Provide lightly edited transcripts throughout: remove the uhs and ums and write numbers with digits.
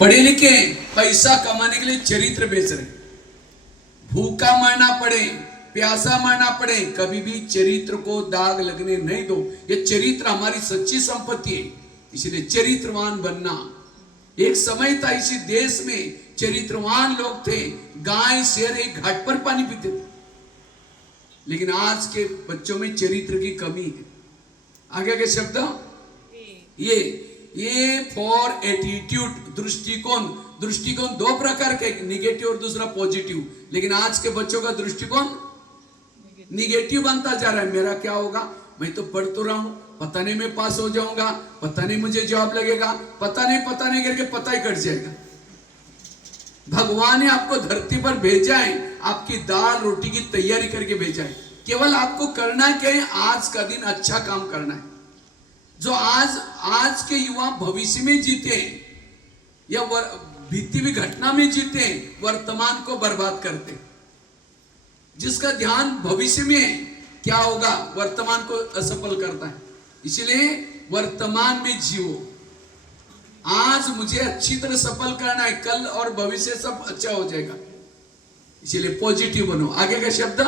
पढ़े लिखे पैसा कमाने के लिए चरित्र बेच रहे, भूखा मरना पड़े प्यासा मरना पड़े कभी भी चरित्र को दाग लगने नहीं दो। ये चरित्र हमारी सच्ची संपत्ति है, इसलिए चरित्रवान बनना। एक समय था इसी देश में चरित्रवान लोग थे, गाय शेर एक घाट पर पानी पीते थे, लेकिन आज के बच्चों में चरित्र की कमी है। आगे के शब्द ये फॉर एटीट्यूड, दृष्टिकोण। दृष्टिकोण दो प्रकार के, निगेटिव और दूसरा पॉजिटिव, लेकिन आज के बच्चों का दृष्टिकोण निगेटिव बनता जा रहा है। मेरा क्या होगा, मैं तो पढ़ तो रहा हूं, पता नहीं मैं पास हो जाऊंगा, पता नहीं मुझे जॉब लगेगा, पता नहीं करके पता ही कट जाएगा। भगवान ने आपको धरती पर भेजा है, आपकी दाल रोटी की तैयारी करके भेजा है। केवल आपको करना क्या है, आज का दिन अच्छा काम करना है। जो आज के युवा भविष्य में जीते या बीती हुई घटना में जीते, वर्तमान को बर्बाद करते। जिसका ध्यान भविष्य में क्या होगा, वर्तमान को असफल करता है। इसलिए वर्तमान में जियो। आज मुझे अच्छी तरह सफल करना है, कल और भविष्य सब अच्छा हो जाएगा, इसलिए पॉजिटिव बनो। आगे का शब्द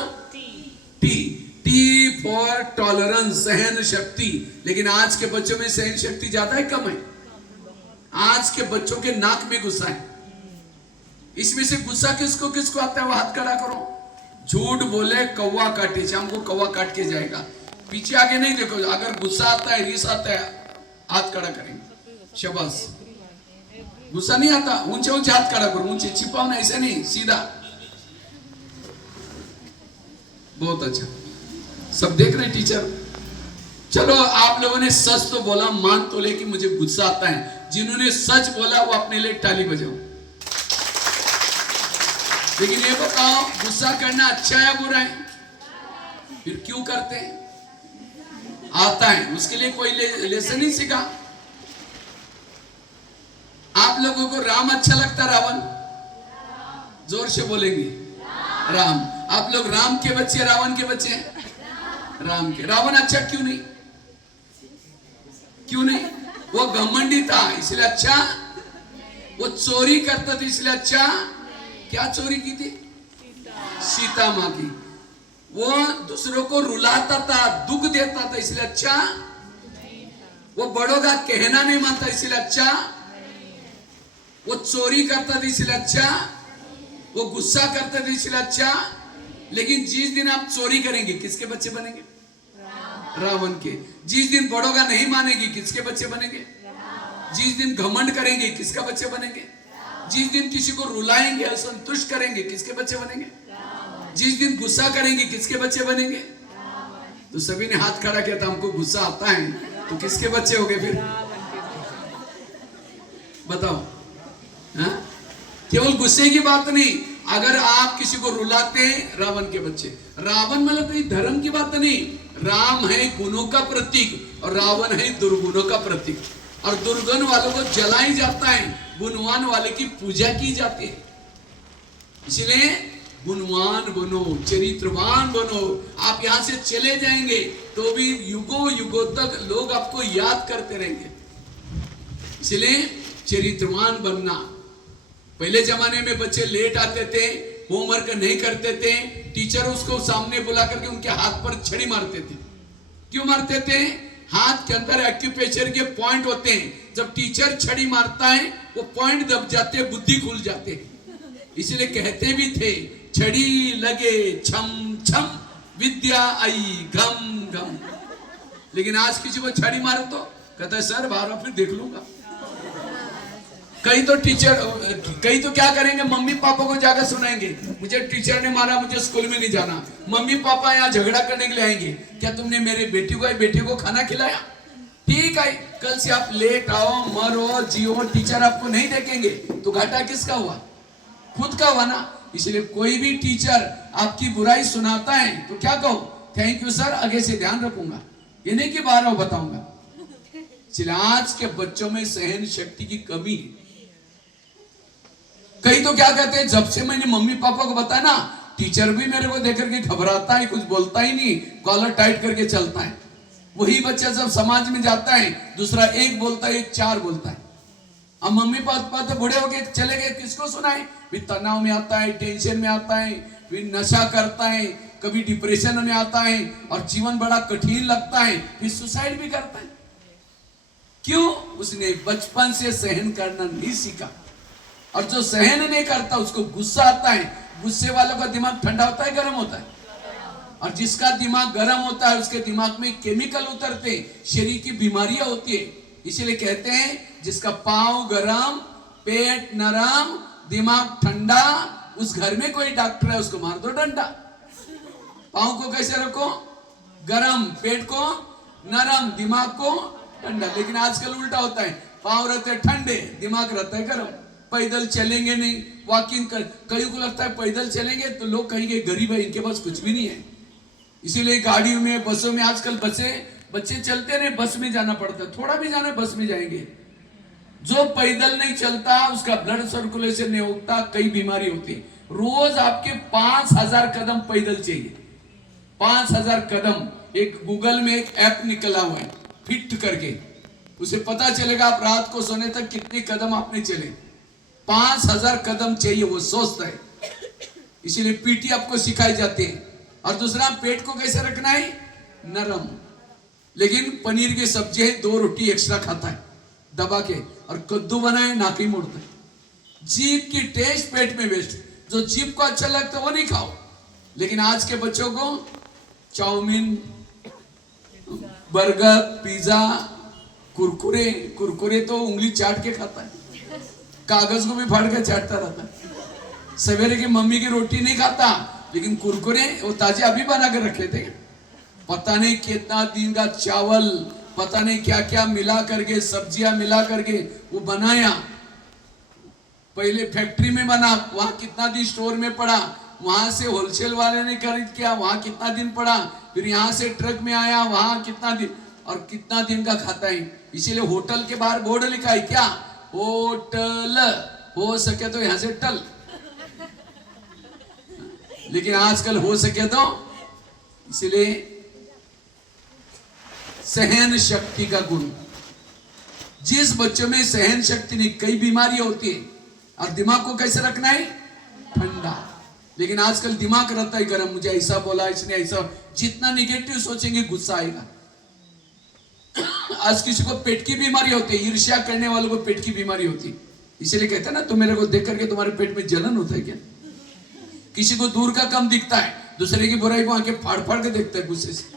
टी फॉर टॉलरेंस, सहन शक्ति। लेकिन आज के बच्चों में सहन शक्ति ज्यादा है कम है? आज के बच्चों के नाक में गुस्सा है। इसमें से गुस्सा किसको किसको आता है, वो हाथ खड़ा करो। झूठ बोले कौवा काटे, शाम को कौवा काट के जाएगा। पीछे आगे नहीं देखो, अगर गुस्सा आता है, रीस आता है, हाथ खड़ा करेंगे। शाबाश। गुस्सा नहीं आता, ऊंचे ऊंचे हाथ खड़ा करो, ऊंचे छिपाओ ना, ऐसे नहीं, सीधा। बहुत अच्छा, सब देख रहे टीचर। चलो आप लोगों ने सच तो बोला, मान तो ले कि मुझे गुस्सा आता है। जिन्होंने सच बोला वो अपने लिए ताली बजाओ। लेकिन ये बताओ, गुस्सा करना अच्छा है बुरा है? फिर क्यों करते हैं? आता है, उसके लिए कोई लेसन नहीं सीखा। आप लोगों को राम अच्छा लगता, रावण? जोर से बोलेंगे राम। आप लोग राम के बच्चे, रावण के बच्चे हैं? राम के। रावण अच्छा क्यों नहीं? क्यों नहीं? वो घमंडी था इसलिए अच्छा? वो चोरी करता था इसलिए अच्छा? क्या चोरी की थी? सीता माँ की। वो दूसरों को रुलाता था, दुख देता था इसलिए अच्छा? वो बड़ों का कहना नहीं मानता इसलिए अच्छा? वो चोरी करता था इसलिए अच्छा? वो गुस्सा करता था इसलिए अच्छा? लेकिन जिस दिन आप चोरी करेंगे, किसके बच्चे बनेंगे? रावण के। जिस दिन बड़ों का नहीं मानेगी, किसके बच्चे बनेंगे? जिस दिन घमंड करेंगे, किसका बच्चे बनेंगे? जिस दिन किसी को रुलाएंगे, असंतुष्ट करेंगे, किसके बच्चे बनेंगे? जिस दिन गुस्सा करेंगे, किसके बच्चे बनेंगे? तो सभी ने हाथ खड़ा किया था, हमको गुस्सा आता है, तो किसके बच्चे हो गए फिर? बताओ। हा? केवल गुस्से की बात नहीं, अगर आप किसी को रुलाते हैं, रावण के बच्चे। रावण मतलब कोई धर्म की बात नहीं, राम है गुणों का प्रतीक और रावण है दुर्गुणों का प्रतीक। और दुर्गुण वालों को जलाई जाता है, गुणवान वाले की पूजा की जाती है। इसलिए गुणवान बनो, चरित्रवान बनो। आप यहां से चले जाएंगे तो भी युगों युगों तक लोग आपको याद करते रहेंगे। इसलिए चरित्रवान बनना। पहले जमाने में बच्चे लेट आते थे, होमवर्क नहीं करते थे, टीचर उसको सामने बुला करके उनके हाथ पर छड़ी मारते थे। क्यों मारते थे? हाथ के अंदर एक्यूप्रेशर के पॉइंट होते हैं, जब टीचर छड़ी मारता है वो पॉइंट दब जाते, बुद्धि खुल जाते। इसलिए कहते भी थे, छड़ी लगे छम छम, विद्या आई घम घम। लेकिन आज किसी को छड़ी मारो तो कहता है सर बाहर फिर देख लूंगा। कई तो क्या करेंगे, मम्मी पापा को जाकर सुनाएंगे, मुझे टीचर ने मारा, मुझे स्कूल में नहीं जाना। मम्मी पापा यहाँ झगड़ा करने के लिए आएंगे, क्या तुमने मेरे बेटी को खाना खिलाया? ठीक है, कल से आप लेट आओ, मरो जियो, टीचर आपको नहीं देखेंगे, तो घाटा किसका हुआ? खुद का हुआ ना। इसलिए कोई भी टीचर आपकी बुराई सुनाता है तो क्या कहो? थैंक यू सर, आगे से ध्यान रखूंगा, ये नहीं कि बाहर बताऊंगा। इसलिए आज के बच्चों में सहन शक्ति की कमी है। कई तो क्या कहते हैं, जब से मैंने मम्मी पापा को बताया ना, टीचर भी मेरे को देख करके घबराता है, कुछ बोलता ही नहीं, कॉलर टाइट करके चलता है। वही बच्चा जब समाज में जाता है, दूसरा एक बोलता है, एक चार बोलता है। अब मम्मी पापा तो बूढ़े हो गए चले गए, किसको सुनाए? भी तनाव में आता है, टेंशन में आता है, भी नशा करता है, कभी डिप्रेशन में आता है और जीवन बड़ा कठिन लगता है, फिर सुसाइड भी करता है। क्यों? उसने बचपन से सहन करना नहीं सीखा। और जो सहन नहीं करता उसको गुस्सा आता है। गुस्से वालों का दिमाग ठंडा होता है, गर्म होता है? और जिसका दिमाग गर्म होता है उसके दिमाग में केमिकल उतरते, शरीर की बीमारियां होती है। इसीलिए कहते हैं जिसका पांव गरम, पेट नरम, दिमाग ठंडा, उस घर में कोई डॉक्टर है उसको मार दो डंडा। पांव को कैसे रखो? गरम, पेट को नरम, दिमाग को ठंडा। लेकिन आजकल उल्टा होता है, पांव रहते ठंडे, दिमाग रहता है गरम। पैदल चलेंगे नहीं, वॉकिंग कर, कई को लगता है पैदल चलेंगे तो लोग कहेंगे गरीब है, इनके पास कुछ भी नहीं है। इसीलिए गाड़ियों में, बसों में, आजकल बच्चे चलते नहीं, बस में जाना पड़ता है। थोड़ा भी जाना बस में जाएंगे। जो पैदल नहीं चलता उसका ब्लड सर्कुलेशन नहीं होता, कई बीमारी होती है। रोज आपके 5000 कदम पैदल चाहिए, 5000 कदम। एक गूगल में एक ऐप निकला हुआ है फिट करके, उसे पता चलेगा आप रात को सोने तक कितने कदम आपने चले। 5000 कदम चाहिए, वो सोचता है। इसीलिए पीटी आपको सिखाई जाती है। और दूसरा, पेट को कैसे रखना है? नरम। लेकिन पनीर की सब्जी है, 2 रोटी एक्स्ट्रा खाता है दबा के, और कद्दू बनाए नाक ही मोड़ता है। जीभ की टेस्ट पेट में वेस्ट। जो जीभ को अच्छा लगता है वो नहीं खाओ। लेकिन आज के बच्चों को चाउमीन, बर्गर, पिज्जा, कुरकुरे तो उंगली चाट के खाता है, कागज को भी फाड़ के चाटता रहता है। सवेरे की मम्मी की रोटी नहीं खाता, लेकिन कुरकुरे वो ताजे अभी बना के रखे थे। पता नहीं कितना दिन का चावल, पता नहीं क्या क्या मिला करके, सब्जियां मिला करके वो बनाया। पहले फैक्ट्री में बना, वहां कितना दिन स्टोर में पड़ा, वहां से होलसेल वाले ने खरीद किया, वहां कितना दिन पड़ा, फिर यहां से ट्रक में आया, वहां कितना दिन, और कितना दिन का खाता है। इसीलिए होटल के बाहर बोर्ड लिखा है क्या? होटल। हो सके तो यहां से टल। लेकिन आजकल हो सके तो, इसलिए सहन शक्ति का गुण। जिस बच्चों में सहन शक्ति नहीं, कई बीमारियां होती है। और दिमाग को कैसे रखना है? ठंडा। लेकिन आजकल दिमाग रहता है गर्म, मुझे ऐसा बोला, इसने ऐसा। जितना निगेटिव सोचेंगे गुस्सा आएगा। आज किसी को पेट की बीमारी होती है, ईर्ष्या करने वालों को पेट की बीमारी होती है। इसीलिए कहते हैं ना, तुम मेरे को देख करके तुम्हारे पेट में जलन होता है क्या? किसी को दूर का कम दिखता है, दूसरे की बुराई को आंखें फाड़ फाड़ के देखता है गुस्से से।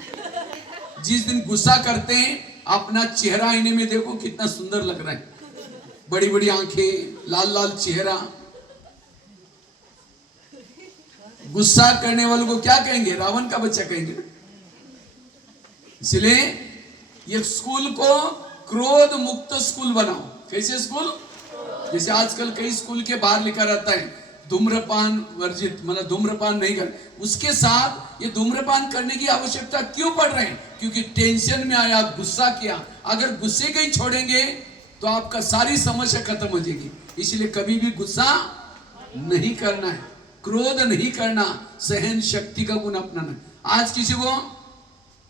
जिस दिन गुस्सा करते हैं, अपना चेहरा आईने में देखो कितना सुंदर लग रहा है, बड़ी बड़ी आंखें, लाल लाल चेहरा। गुस्सा करने वालों को क्या कहेंगे? रावण का बच्चा कहेंगे। इसलिए ये स्कूल को क्रोध मुक्त स्कूल बनाओ। कैसे स्कूल? जैसे आजकल कई स्कूल के बाहर लिखा रहता है धूम्रपान वर्जित, मतलब धूम्रपान नहीं कर। उसके साथ ये धूम्रपान करने की आवश्यकता क्यों पड़ रही है? क्योंकि टेंशन में आया, गुस्सा किया। अगर गुस्से को ही छोड़ेंगे तो आपका सारी समस्या खत्म हो जाएगी। इसलिए कभी भी गुस्सा नहीं करना है, क्रोध नहीं करना, सहन शक्ति का गुण अपनाना। आज किसी को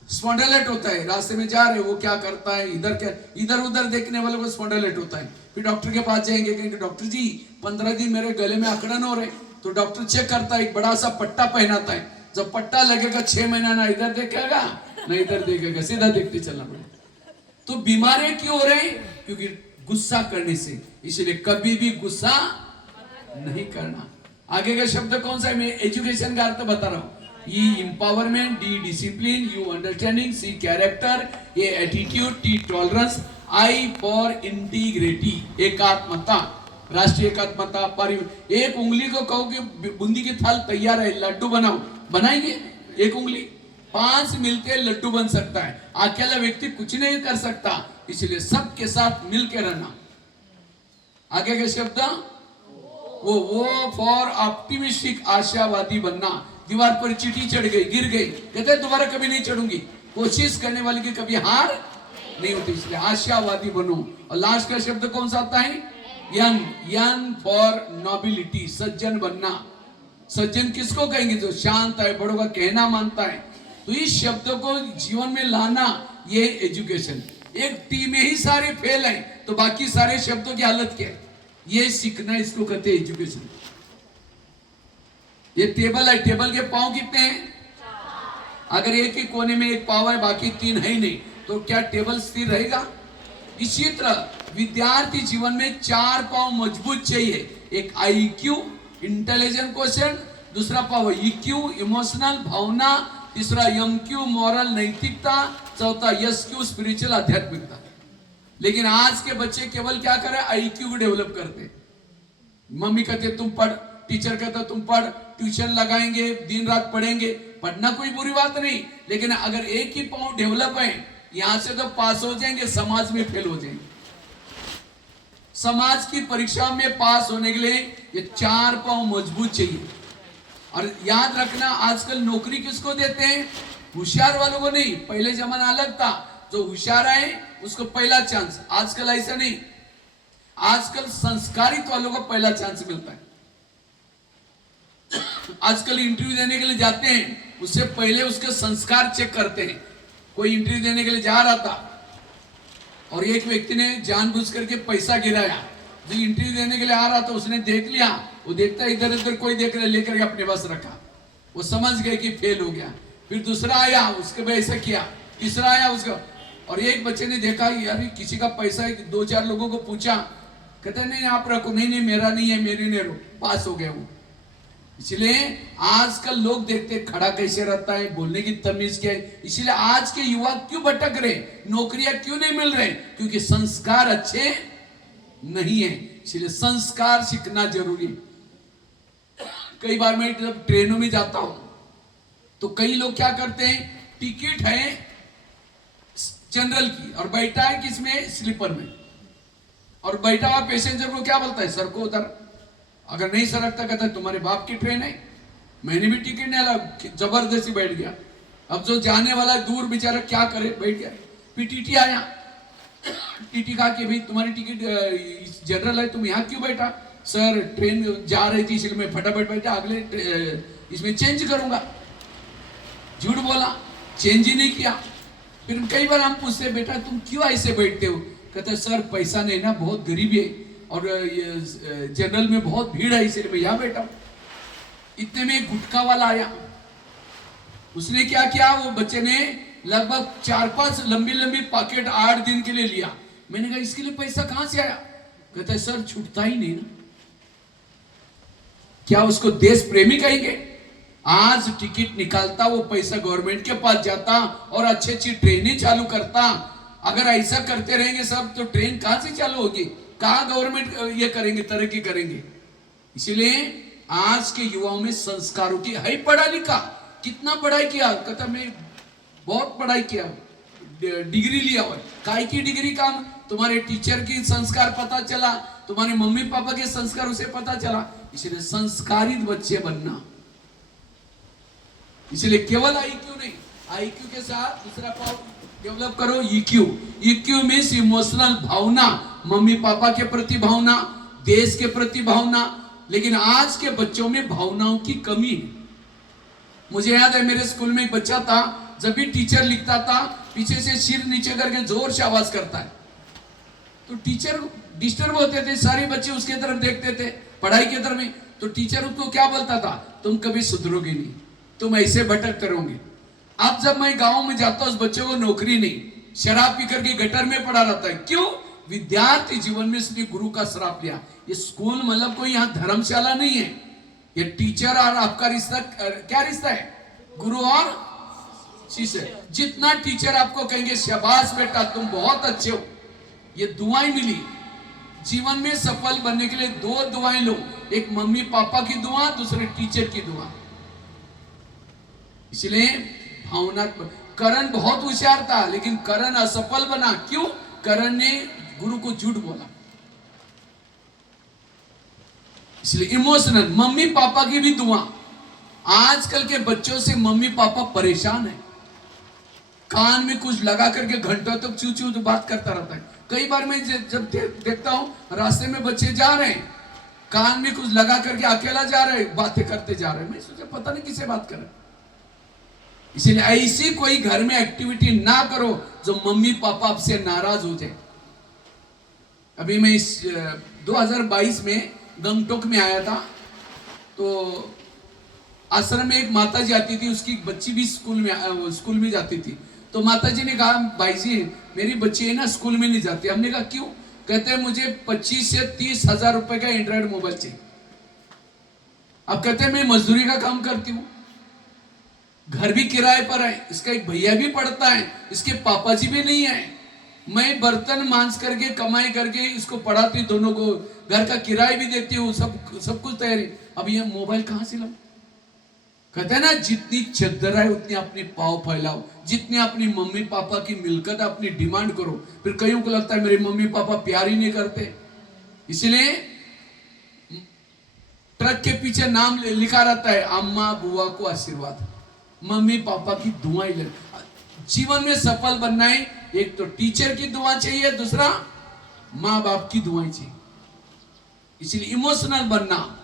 स्पॉन्डिलाइट होता है, रास्ते में जा रहे, वो क्या करता है, इधर उधर देखने वाले को स्पॉन्डिलाइट होता है। फिर डॉक्टर के पास जाएंगे, कहेंगे डॉक्टर जी 15 दिन मेरे गले में अकड़न हो रहे। तो डॉक्टर चेक करता है, एक बड़ा सा पट्टा पहनाता है। जब पट्टा लगेगा 6 महीना ना इधर देखेगा ना इधर देखेगा, सीधा देखते चलना पड़ेगा। तो बीमारियां क्यों हो रही? क्योंकि गुस्सा करने से। इसलिए कभी भी गुस्सा नहीं करना। आगे का शब्द कौन सा है? मैं एजुकेशन का अर्थ बता रहा हूं। E empowerment, D discipline, U understanding, C character, A attitude, T tolerance, I for integrity, एकात्मता, राष्ट्रीय एकात्मता, परिवार। एक उंगली को कहो कि बूंदी की थाल तैयार है, लड्डू बनाओ, बनाएंगे? एक उंगली 5 मिलते लड्डू बन सकता है। अकेला व्यक्ति कुछ नहीं कर सकता। इसलिए सबके साथ मिलकर रहना। आगे के शब्द, वो फॉर ऑप्टिमिस्टिक, आशावादी बनना। दीवार पर चींटी चढ़ गई, गिर गई, कहते दोबारा कभी नहीं चढ़ूंगी। कोशिश करने वाले की कभी हार नहीं होती। इसलिए आशावादी बनो। और लास्ट का शब्द कौन सा आता है? यंग फॉर नोबिलिटी, सज्जन बनना। सज्जन किसको कहेंगे? जो शांत है, बड़ों का कहना मानता है। तो इस शब्द को जीवन में लाना, ये एजुकेशन। एक टी में ही सारे फेल हैं तो बाकी सारे शब्दों की हालत क्या है? ये सीखना, इसको कहते हैं एजुकेशन। ये टेबल है, टेबल के पांव कितने हैं? अगर एक ही कोने में एक पाव है बाकी तीन है ही नहीं तो क्या टेबल स्थिर रहेगा? इसी तरह विद्यार्थी जीवन में चार पाव मजबूत चाहिए। एक IQ इंटेलिजेंट क्वेश्चन, दूसरा पाव EQ इमोशनल भावना, तीसरा MQ मॉरल नैतिकता, चौथा SQ स्पिरिचुअल आध्यात्मिकता। लेकिन आज के बच्चे केवल क्या कर रहे हैं? IQ को डेवलप करते। मम्मी कहते तुम पढ़, टीचर कहता तुम पढ़, ट्यूशन लगाएंगे, दिन रात पढ़ेंगे। पढ़ना कोई बुरी बात नहीं, लेकिन अगर एक ही पाँव डेवलप है यहां से तो पास हो जाएंगे, समाज में फेल हो जाएंगे। समाज की परीक्षा में पास होने के लिए ये चार पाँव मजबूत चाहिए। और याद रखना, आजकल नौकरी किसको देते हैं? होशियार वालों को नहीं। पहले जमाना अलग था, जो होशियार है उसको पहला चांस। आजकल ऐसा नहीं, आजकल संस्कारित वालों को पहला चांस मिलता है। आजकल इंटरव्यू देने के लिए जाते हैं, उससे पहले उसके संस्कार चेक करते हैं। कोई इंटरव्यू देने के लिए जा रहा था और एक व्यक्ति ने जानबूझ करके पैसा गिराया। जो इंटरव्यू देने के लिए आ रहा था उसने देख लिया, वो देखता इधर उधर कोई देख रहा, लेकर के अपने पास रखा। वो समझ गए कि फेल हो गया। फिर दूसरा आया, उसके भी ऐसा किया। तीसरा आया उसका, और एक बच्चे ने देखा यार किसी का पैसा है, दो चार लोगों को पूछा, कहते नहीं आप रखो, नहीं नहीं मेरा नहीं है, मेरी नहीं रो, पास हो गया वो। इसलिए आजकल लोग देखते खड़ा कैसे रहता है, बोलने की तमीज क्या है। इसलिए आज के युवा क्यों भटक रहे, नौकरियां क्यों नहीं मिल रहे? क्योंकि संस्कार अच्छे नहीं है। इसलिए संस्कार सीखना जरूरी है। कई बार मैं जब ट्रेनों में जाता हूं तो कई लोग क्या करते हैं, टिकट है जनरल की और बैठा है किसमें? स्लीपर में। और बैठा हुआ पैसेंजर को क्या बोलता है? सर को उधर। अगर नहीं सरकता कहता है तुम्हारे बाप की ट्रेन है, मैंने भी टिकट नहीं लगा, जबरदस्ती बैठ गया। अब जो जाने वाला दूर बेचारा क्या करे, बैठ गया। फिर टीटी आया, टीटी कहा कि भाई तुम्हारी टिकट जनरल है, तुम यहाँ क्यों बैठा? सर ट्रेन जा रही थी इसलिए मैं फटाफट बैठा, अगले इसमें चेंज करूंगा। झूठ बोला, चेंज ही नहीं किया। फिर कई बार हम पूछते बेटा तुम क्यों ऐसे बैठते हो? कहते सर पैसा नहीं ना, बहुत गरीबी है और ये जनरल में बहुत भीड़ है इसलिए मैं यहाँ बैठा। इतने में गुटखा वाला आया, उसने क्या किया, वो बच्चे ने लगभग 4-5 लंबी लंबी पैकेट 8 दिन के लिए लिया। मैंने कहा इसके लिए पैसा कहां से आया? कहता है सर छूटता ही नहीं ना। क्या उसको देश प्रेमी कहेंगे? आज टिकट निकालता, वो पैसा गवर्नमेंट के पास जाता और अच्छी अच्छी ट्रेनें चालू करता। अगर ऐसा करते रहेंगे सब तो ट्रेन कहां से चालू होगी? कहां गवर्नमेंट ये करेंगे, तरक्की करेंगे? इसीलिए आज के युवाओं में संस्कारों की है। पढ़ा लिखा, कितना पढ़ाई किया? कहता मैं बहुत पढ़ाई किया, डिग्री लिया हुआ। काय की डिग्री? काम तुम्हारे टीचर की संस्कार पता चला, तुम्हारे मम्मी पापा के संस्कार उसे पता चला। इसलिए संस्कारित बच्चे बनना। इसलिए केवल IQ नहीं, IQ के साथ दूसरा पाव डेवलप करो, EQ। EQ मीन्स इमोशनल भावना, मम्मी पापा के प्रति भावना, देश के प्रति भावना। लेकिन आज के बच्चों में भावनाओं की कमी है। मुझे याद है मेरे स्कूल में एक बच्चा था, जब भी टीचर लिखता था पीछे से सिर नीचे करके जोर से आवाज करता है, तो टीचर डिस्टर्ब होते थे। सारे बच्चे उसके तरफ देखते थे, पढ़ाई की तरफ में। तो टीचर उसको क्या बोलता था? तुम कभी सुधरोगे नहीं, तुम ऐसे भटकते रहोगे। अब जब मैं गांव में जाता हूं, उस बच्चे को नौकरी नहीं, शराब पी करके गटर में पड़ा रहता है। क्यों? विद्यार्थी जीवन में उसने गुरु का श्राप लिया। ये स्कूल मतलब कोई यहाँ धर्मशाला नहीं है। ये टीचर और आपका रिश्ता क्या रिश्ता है? गुरु और शिष्य। जितना टीचर आपको कहेंगे शाबाश बेटा तुम बहुत अच्छे हो, ये दुआएं मिली। जीवन में सफल बनने के लिए 2 दुआएं लो, एक मम्मी पापा की दुआ, दूसरे टीचर की दुआ। इसलिए भावनात्मक। करण बहुत होशियार था लेकिन करण असफल बना। क्यों? करण ने गुरु को झूठ बोला। इसलिए इमोशनल, मम्मी पापा की भी दुआ। आजकल के बच्चों से मम्मी पापा परेशान है। कान में कुछ लगा करके घंटों तक चू चू बात करता रहता है। कई बार मैं जब देखता हूं रास्ते में बच्चे जा रहे हैं, कान में कुछ लगा करके अकेला जा रहे, बातें करते जा रहे, मैं सोचा पता नहीं किसे बात कर रहे। इसलिए ऐसी कोई घर में एक्टिविटी ना करो जो मम्मी पापा आपसे नाराज हो जाए। अभी मैं इस 2022 में गंगटोक में आया था, तो आश्रम में एक माता जी आती थी, उसकी बच्ची भी स्कूल में जाती थी। तो माता जी ने कहा, भाई जी मेरी बच्ची है ना स्कूल में नहीं जाती। हमने कहा क्यों? कहते हैं मुझे 25 से 30 हजार रुपए का एंड्रॉइड मोबाइल चाहिए। अब कहते हैं मैं मजदूरी का काम करती हूँ, घर भी किराए पर है, इसका एक भैया भी पढ़ता है, इसके पापा जी भी नहीं है, मैं बर्तन मांज करके कमाई करके इसको पढ़ाती, दोनों को घर का किराया भी देती हूँ, सब कुछ तैयारी। अब ये मोबाइल कहां से लाऊं? कहते हैं ना, जितनी चद्दर है उतनी अपनी पाव फैलाओ, जितनी अपनी मम्मी पापा की मिलकत अपनी डिमांड करो। फिर कईयों को लगता है मेरे मम्मी पापा प्यार ही नहीं करते, इसलिए ट्रक के पीछे नाम लिखा रहता है, अम्मा बुआ को आशीर्वाद, मम्मी पापा की दुआएं ले। जीवन में सफल बनना है, एक तो टीचर की दुआ चाहिए, दूसरा माँ बाप की दुआएं चाहिए। इसलिए इमोशनल बनना,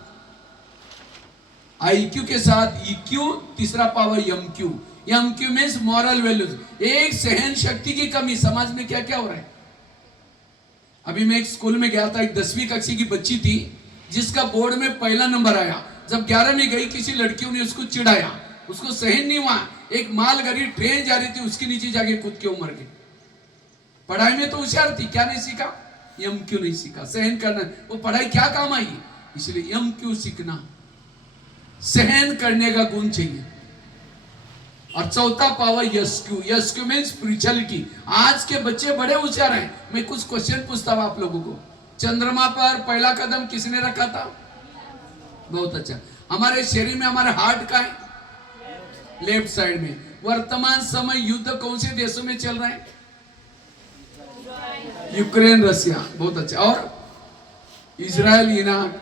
आईक्यू के साथ ईक्यू, तीसरा power MQ. MQ means moral values. एक सहन शक्ति की कमी, समाज में क्या क्या हो रहा है। अभी मैं एक स्कूल में गया था, एक 10वीं कक्षा की बच्ची थी जिसका बोर्ड में पहला नंबर आया। जब 11 में गई, किसी लड़कियों ने उसको चिढ़ाया, उसको सहन नहीं हुआ। एक मालगाड़ी ट्रेन जा रही थी, उसके नीचे जाके कूद के मर गई। पढ़ाई में तो होशियार थी, क्या नहीं सीखा? एमक्यू नहीं सीखा, सहन करना। वो पढ़ाई क्या काम आई? इसलिए एमक्यू सीखना, सहन करने का गुण चाहिए। और चौथा power SQ. SQ mean spirituality. आज के बच्चे बड़े होशियार हैं। मैं कुछ क्वेश्चन पूछता हूं आप लोगों को। चंद्रमा पर पहला कदम किसने रखा था? बहुत अच्छा। हमारे शरीर में हमारा हार्ट का है लेफ्ट साइड में। वर्तमान समय युद्ध कौन से देशों में चल रहा है? यूक्रेन रसिया, बहुत अच्छा। और इजराइल ईरान।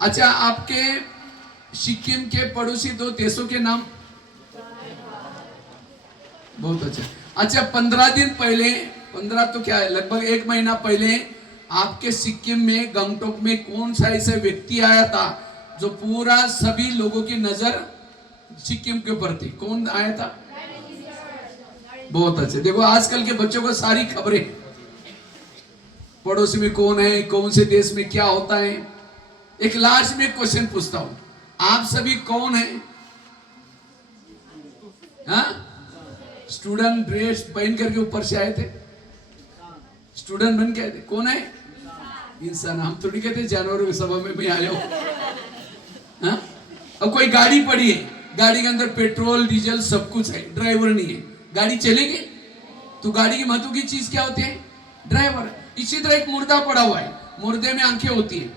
अच्छा, आपके सिक्किम के पड़ोसी 2 देशों के नाम? बहुत अच्छा। अच्छा, 15 दिन पहले, 15 तो क्या है, लगभग 1 महीना पहले आपके सिक्किम में गंगटोक में कौन सा ऐसा व्यक्ति आया था जो पूरा सभी लोगों की नजर सिक्किम के ऊपर थी? कौन आया था? बहुत अच्छे। देखो आजकल के बच्चों को सारी खबरें, पड़ोसी में कौन है, कौन से देश में क्या होता है। एक लास्ट में क्वेश्चन पूछता हूं, आप सभी कौन है? हाँ, स्टूडेंट ड्रेस पहन करके ऊपर से आए थे, स्टूडेंट बन के आए थे। कौन है? इंसान। हम थोड़ी कहते जानवरों की सभा में भी आ जाओ। हाँ? अब कोई गाड़ी पड़ी है, गाड़ी के अंदर पेट्रोल डीजल सब कुछ है, ड्राइवर नहीं है, गाड़ी चलेगी? तो गाड़ी की महत्व की चीज क्या होती है? ड्राइवर। इसी तरह एक मुर्दा पड़ा हुआ है, मुर्दे में आंखें होती है,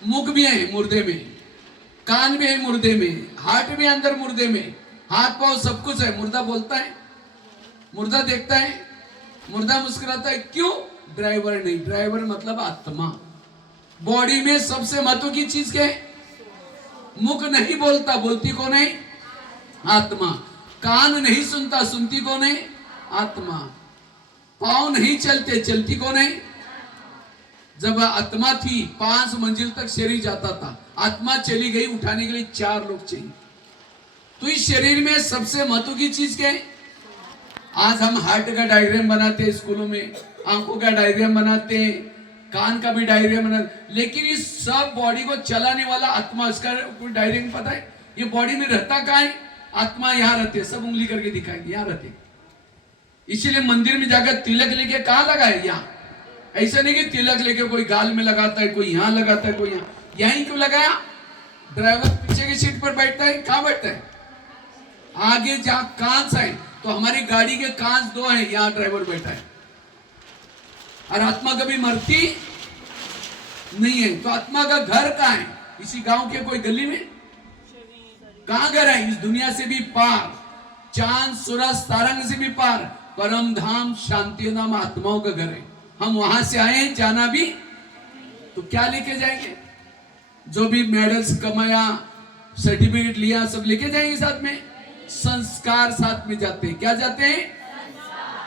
मुख भी है मुर्दे में, कान भी है मुर्दे में, हार्ट भी अंदर मुर्दे में, हाथ पांव सब कुछ है। मुर्दा बोलता है, मुर्दा देखता है, मुर्दा मुस्कुराता है। क्यों? ड्राइवर नहीं। ड्राइवर मतलब आत्मा। बॉडी में सबसे महत्व की चीज क्या है? मुख नहीं बोलता, बोलती कौन है? आत्मा। कान नहीं सुनता, सुनती कौन है? आत्मा। पांव नहीं चलते, चलती कौन है? जब आत्मा थी 5 मंजिल तक शरीर जाता था, आत्मा चली गई, उठाने के लिए 4 लोग चाहिए। तो इस शरीर में सबसे महत्व की चीज क्या है? आज हम हार्ट का डायग्राम बनाते हैं स्कूलों में, आंखों का डायग्राम बनाते हैं, कान का भी डायग्राम बनाते, लेकिन इस सब बॉडी को चलाने वाला आत्मा, इसका कोई डायग्राम पता है? ये बॉडी में रहता कहाँ है? आत्मा यहाँ रहते हैं। सब उंगली करके दिखाएंगे, यहाँ रहते। इसीलिए मंदिर में जाकर तिलक लेके कहाँ लगाए? यहाँ। ऐसा नहीं कि तिलक लेके कोई गाल में लगाता है, कोई यहाँ लगाता है, कोई यहाँ। यहीं क्यों लगाया? ड्राइवर पीछे की सीट पर बैठता है, कहाँ बैठता है? आगे जहां कांच है, तो हमारी गाड़ी के कांच 2 हैं, यहां ड्राइवर बैठा है। और आत्मा कभी मरती नहीं है। तो आत्मा का घर कहाँ है? इसी गांव के कोई गली में? कहां घर है? इस दुनिया से भी पार, चांद सूरज तारंग से भी पार, परम धाम शांति नाम आत्माओं का घर है। हम वहां से आए हैं, जाना भी। तो क्या लेके जाएंगे? जो भी मेडल्स कमाया, सर्टिफिकेट लिया, सब लेके जाएंगे साथ में। संस्कार साथ में जाते हैं। क्या जाते हैं?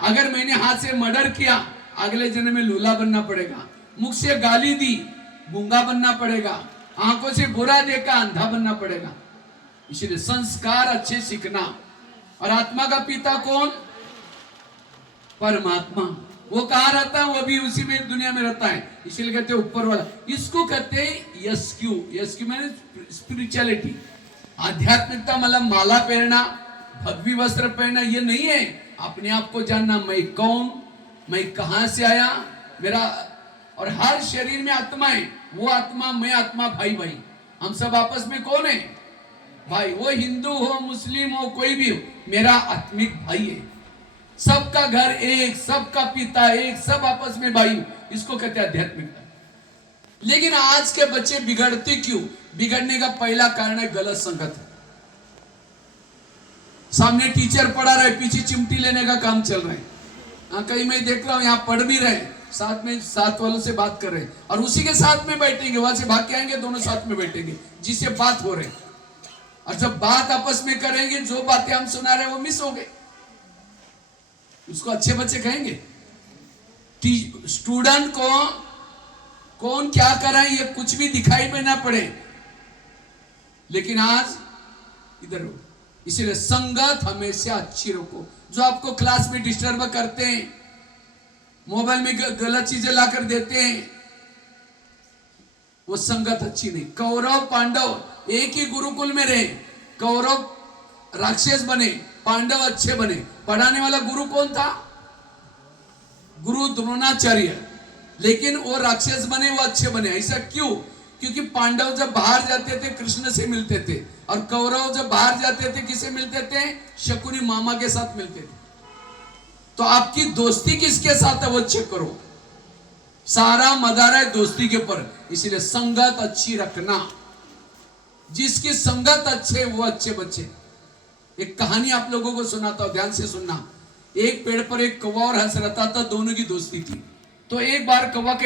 अगर मैंने हाथ से मर्डर किया, अगले जन्म में लूला बनना पड़ेगा। मुख से गाली दी, गूंगा बनना पड़ेगा। आंखों से बुरा देखा, अंधा बनना पड़ेगा। इसलिए संस्कार अच्छे सीखना। और आत्मा का पिता कौन? परमात्मा। वो कहाँ रहता है? वो भी उसी में दुनिया में रहता है, इसीलिए कहते हैं ऊपर वाला। इसको कहते हैं यस्क्यू। यस्क्यू मैंने स्पिरिचुअलिटी, आध्यात्मिकता। मतलब माला पहनना, भगवी वस्त्र पहनना ये नहीं है। अपने आप को जानना, मैं कौन, मैं कहां से आया, मेरा। और हर शरीर में आत्मा है, वो आत्मा, मैं आत्मा, भाई भाई, हम सब आपस में कौन है? भाई। वो हिंदू हो, मुस्लिम हो, कोई भी हो, मेरा आत्मिक भाई है। सबका घर एक, सबका पिता एक, सब आपस में भाई। इसको कहते हैं आध्यात्मिकता। लेकिन आज के बच्चे बिगड़ते क्यों? बिगड़ने का पहला कारण है गलत संगत। सामने टीचर पढ़ा रहे, पीछे चिमटी लेने का काम चल रहा है। हाँ, कहीं मैं देख रहा हूं यहां पढ़ भी रहे, साथ में साथ वालों से बात कर रहे हैं, और उसी के साथ में बैठेंगे, वहां से भाग के आएंगे, दोनों साथ में बैठेंगे जिससे बात हो रही। और जब बात आपस में करेंगे, जो बातें हम सुना रहे हैं वो मिस हो गए। उसको अच्छे बच्चे कहेंगे? स्टूडेंट को कौन क्या कराए ये कुछ भी दिखाई में ना पड़े, लेकिन आज इधर हो। इसीलिए संगत हमेशा अच्छी रखो। जो आपको क्लास में डिस्टर्ब करते हैं, मोबाइल में गलत चीजें लाकर देते हैं, वो संगत अच्छी नहीं। कौरव पांडव एक ही गुरुकुल में रहे, कौरव राक्षस बने, पांडव अच्छे बने। पढ़ाने वाला गुरु कौन था? गुरु द्रोणाचार्य। लेकिन वो राक्षस बने, वो अच्छे बने। ऐसा क्यों? क्योंकि पांडव जब बाहर जाते थे कृष्ण से मिलते थे, और कौरव जब बाहर जाते थे किसे मिलते थे? शकुनी मामा के साथ मिलते थे। तो आपकी दोस्ती किसके साथ है वो चेक करो। सारा मदार है दोस्ती के ऊपर। इसीलिए संगत अच्छी रखना। जिसकी संगत अच्छे वो अच्छे बच्चे। एक कहानी आप लोगों को सुनाता हूं, ध्यान से सुनना। एक पेड़ पर एक कौवा और हंस रहता था, दोनों की दोस्ती थी। तो एक बार कौवा के